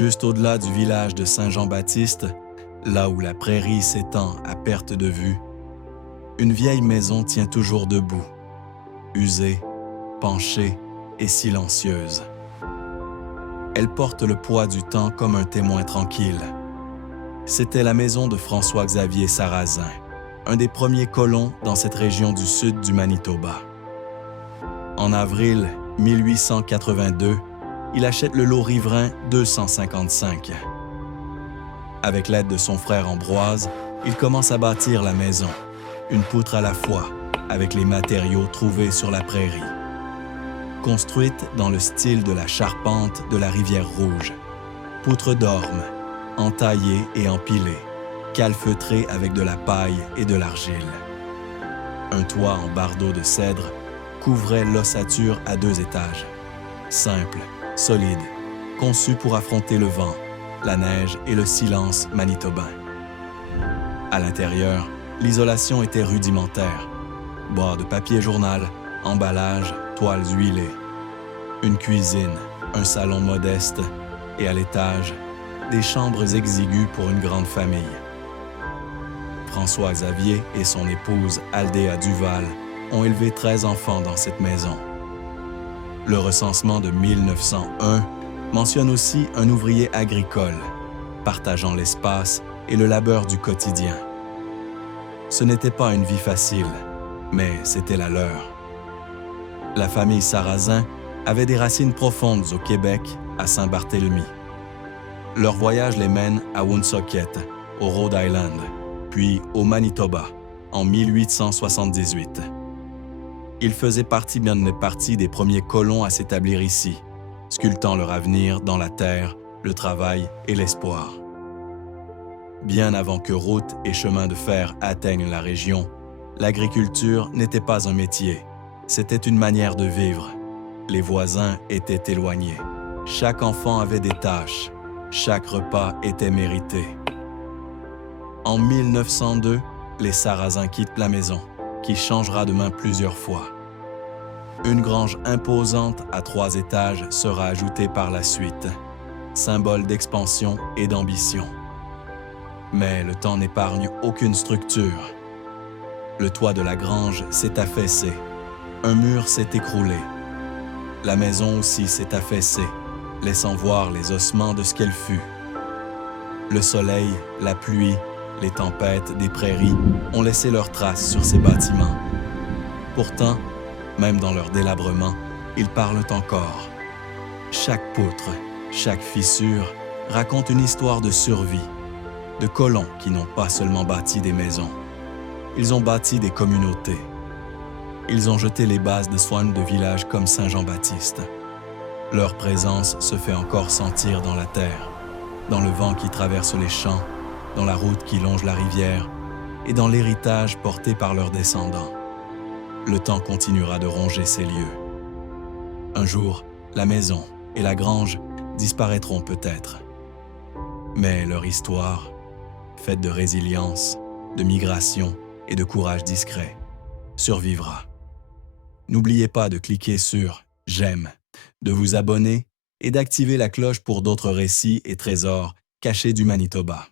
Juste au-delà du village de Saint-Jean-Baptiste, là où la prairie s'étend à perte de vue, une vieille maison tient toujours debout, usée, penchée et silencieuse. Elle porte le poids du temps comme un témoin tranquille. C'était la maison de François-Xavier Sarrazin, un des premiers colons dans cette région du sud du Manitoba. En avril 1882, il achète le lot riverain 255. Avec l'aide de son frère Ambroise, il commence à bâtir la maison, une poutre à la fois, avec les matériaux trouvés sur la prairie. Construite dans le style de la charpente de la rivière Rouge, poutre d'orme, entaillée et empilée, calfeutrée avec de la paille et de l'argile. Un toit en bardeaux de cèdre couvrait l'ossature à 2 étages. Simple, solide, conçu pour affronter le vent, la neige et le silence manitobain. À l'intérieur, l'isolation était rudimentaire. Bois de papier journal, emballage, toiles huilées. Une cuisine, un salon modeste et à l'étage, des chambres exiguës pour une grande famille. François-Xavier et son épouse Aldéa Duval ont élevé 13 enfants dans cette maison. Le recensement de 1901 mentionne aussi un ouvrier agricole, partageant l'espace et le labeur du quotidien. Ce n'était pas une vie facile, mais c'était la leur. La famille Sarrazin avait des racines profondes au Québec, à Saint-Barthélemy. Leur voyage les mène à Woonsocket, au Rhode Island, puis au Manitoba, en 1878. Ils faisaient bien partie des premiers colons à s'établir ici, sculptant leur avenir dans la terre, le travail et l'espoir. Bien avant que routes et chemins de fer atteignent la région, l'agriculture n'était pas un métier, c'était une manière de vivre. Les voisins étaient éloignés. Chaque enfant avait des tâches. Chaque repas était mérité. En 1902, les Sarrazin quittent la maison, qui changera de main plusieurs fois. Une grange imposante à 3 étages sera ajoutée par la suite, symbole d'expansion et d'ambition. Mais le temps n'épargne aucune structure. Le toit de la grange s'est affaissé. Un mur s'est écroulé. La maison aussi s'est affaissée, laissant voir les ossements de ce qu'elle fut. Le soleil, la pluie, les tempêtes des prairies ont laissé leurs traces sur ces bâtiments. Pourtant, même dans leur délabrement, ils parlent encore. Chaque poutre, chaque fissure raconte une histoire de survie, de colons qui n'ont pas seulement bâti des maisons. Ils ont bâti des communautés. Ils ont jeté les bases de soins de villages comme Saint-Jean-Baptiste. Leur présence se fait encore sentir dans la terre, dans le vent qui traverse les champs, dans la route qui longe la rivière et dans l'héritage porté par leurs descendants. Le temps continuera de ronger ces lieux. Un jour, la maison et la grange disparaîtront peut-être. Mais leur histoire, faite de résilience, de migration et de courage discret, survivra. N'oubliez pas de cliquer sur « J'aime », de vous abonner et d'activer la cloche pour d'autres récits et trésors cachés du Manitoba.